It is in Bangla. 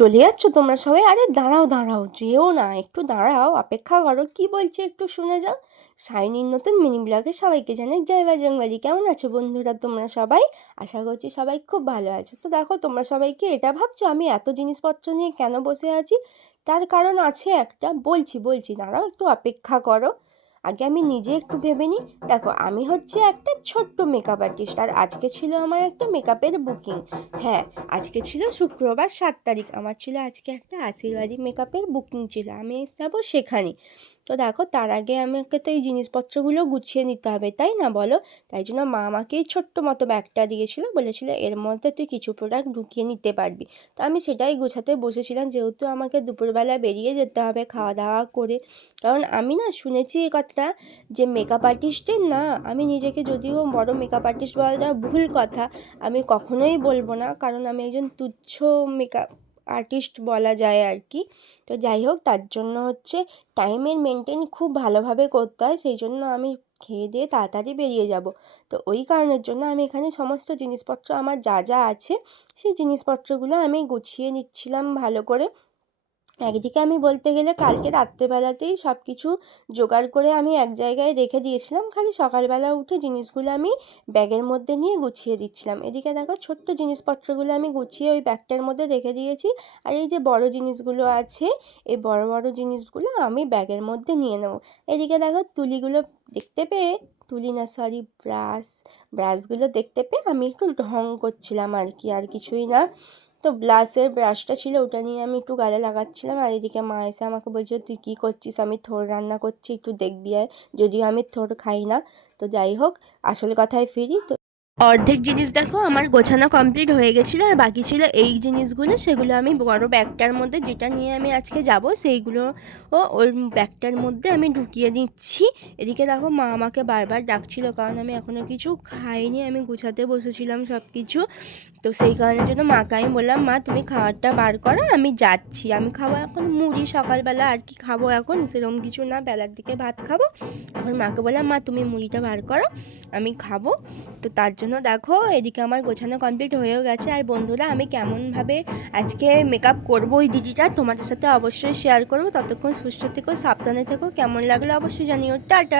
চলে যাচ্ছ তোমরা সবাই? আরে দাঁড়াও দাঁড়াও, যেও না, একটু দাঁড়াও, অপেক্ষা করো। কি বলছি একটু শুনে যাও। সাইনির নতুন মিনি ব্লগে সবাইকে জানাই জয় বজরংবলী। কেমন আছো বন্ধুরা তোমরা সবাই? আশা করছি সবাই খুব ভালো আছো। তো দেখো, তোমরা সবাইকে এটা ভাবছো আমি এত জিনিসপত্র নিয়ে কেন বসে আছি? তার কারণ আছে একটা, বলছি বলছি, দাঁড়াও একটু অপেক্ষা করো। আগে আমি নিজে একটু ভেবে নিই। দেখো, আমি হচ্ছে একটা ছোট্ট মেকআপ আর্টিস্ট, আর আজকে ছিল আমার একটা মেকআপের বুকিং। হ্যাঁ, আজকে ছিল শুক্রবার 7 তারিখ, আমার ছিল আজকে একটা আশীর্বাদী মেকআপের বুকিং ছিল, আমি যাবো সেখানে। তো দেখো, তার আগে আমাকে তো এই জিনিসপত্রগুলো গুছিয়ে নিতে হবে, তাই না বলো? তাই জন্য মা আমাকে এই ছোট্ট মতো ব্যাগটা দিয়েছিল, বলেছিল এর মধ্যে তুই কিছু প্রোডাক্ট ঢুকিয়ে নিতে পারবি। তো আমি সেটাই গোছাতে বসেছিলাম, যেহেতু আমাকে দুপুরবেলা বেরিয়ে যেতে হবে খাওয়া দাওয়া করে। কারণ আমি না শুনেছি এই কথাটা, যে মেকআপ আর্টিস্টের না, আমি নিজেকে যদিও বড় মেকআপ আর্টিস্ট বলাটা ভুল কথা, আমি কখনোই বলবো না, কারণ আমি একজন তুচ্ছ মেকআপ আর্টিস্ট বলা যায় আর কি। তো যাই হোক, তার জন্য হচ্ছে টাইমের মেনটেন খুব ভালোভাবে করতে হয়, সেই জন্য আমি খেয়ে দিয়ে তাড়াতাড়ি বেরিয়ে যাব। তো ওই কারণের জন্য আমি এখানে সমস্ত জিনিসপত্র আমার যা যা আছে সেই জিনিসপত্রগুলো আমি গুছিয়ে নিচ্ছিলাম ভালো করে। একদিকে আমি বলতে গেলে কালকে রাত্রেবেলাতেই সব কিছু জোগাড় করে আমি এক জায়গায় রেখে দিয়েছিলাম, খালি সকালবেলা উঠে জিনিসগুলো আমি ব্যাগের মধ্যে নিয়ে গুছিয়ে দিচ্ছিলাম। এদিকে দেখো, ছোট্ট জিনিসপত্রগুলো আমি গুছিয়ে ওই ব্যাগটার মধ্যে রেখে দিয়েছি, আর এই যে বড় জিনিসগুলো আছে, এই বড় বড় জিনিসগুলো আমি ব্যাগের মধ্যে নিয়ে নেব। এদিকে দেখো, তুলিগুলো দেখতে পেয়ে, তুলি না সরি, ব্রাশগুলো দেখতে পেয়ে আমি একটু ঢং করছিলাম আর কি, আর কিছুই না। তো ব্রাশটা ছিল, ওটা নিয়ে আমি একটু গালে লাগাচ্ছিলাম, আর এদিকে মা এসে আমাকে বলছে তুই কী করছিস, আমি থোড় রান্না করছি, একটু দেখবি আয়। যদিও আমি থোড় খাই না। তো যাই হোক, আসল কথায় ফিরি। তো অর্ধেক জিনিস দেখো আমার গোছানো কমপ্লিট হয়ে গেছিলো, আর বাকি ছিল এই জিনিসগুলো, সেগুলো আমি বড় ব্যাগটার মধ্যে, যেটা নিয়ে আমি আজকে যাব সেইগুলো ওই ব্যাগটার মধ্যে আমি ঢুকিয়ে দিচ্ছি। এদিকে দেখো, মা আমাকে বারবার ডাকছিল, কারণ আমি এখনও কিছু খাইনি, আমি গুছাতে বসেছিলাম সব কিছু। তো সেই কারণের জন্য মাকে আমি বললাম, মা তুমি খাবারটা বার করো, আমি যাচ্ছি, আমি খাবো এখন মুড়ি, সকালবেলা আর কি খাবো, এখন সেরকম কিছু না, বেলার দিকে ভাত খাবো। এখন মাকে বললাম, মা তুমি মুড়িটা বার করো, আমি খাবো। তো তার জন্য দেখো, এদিকে আমার গোছানো কমপ্লিট হয়েও গেছে। আর বন্ধুরা, আমি কেমনভাবে আজকে মেকআপ করবো ওই দিদিটা তোমাদের সাথে অবশ্যই শেয়ার করবো। ততক্ষণ সুস্থ থেকো, সাবধানে থেকো, কেমন লাগলো অবশ্যই জানিও। টাটা।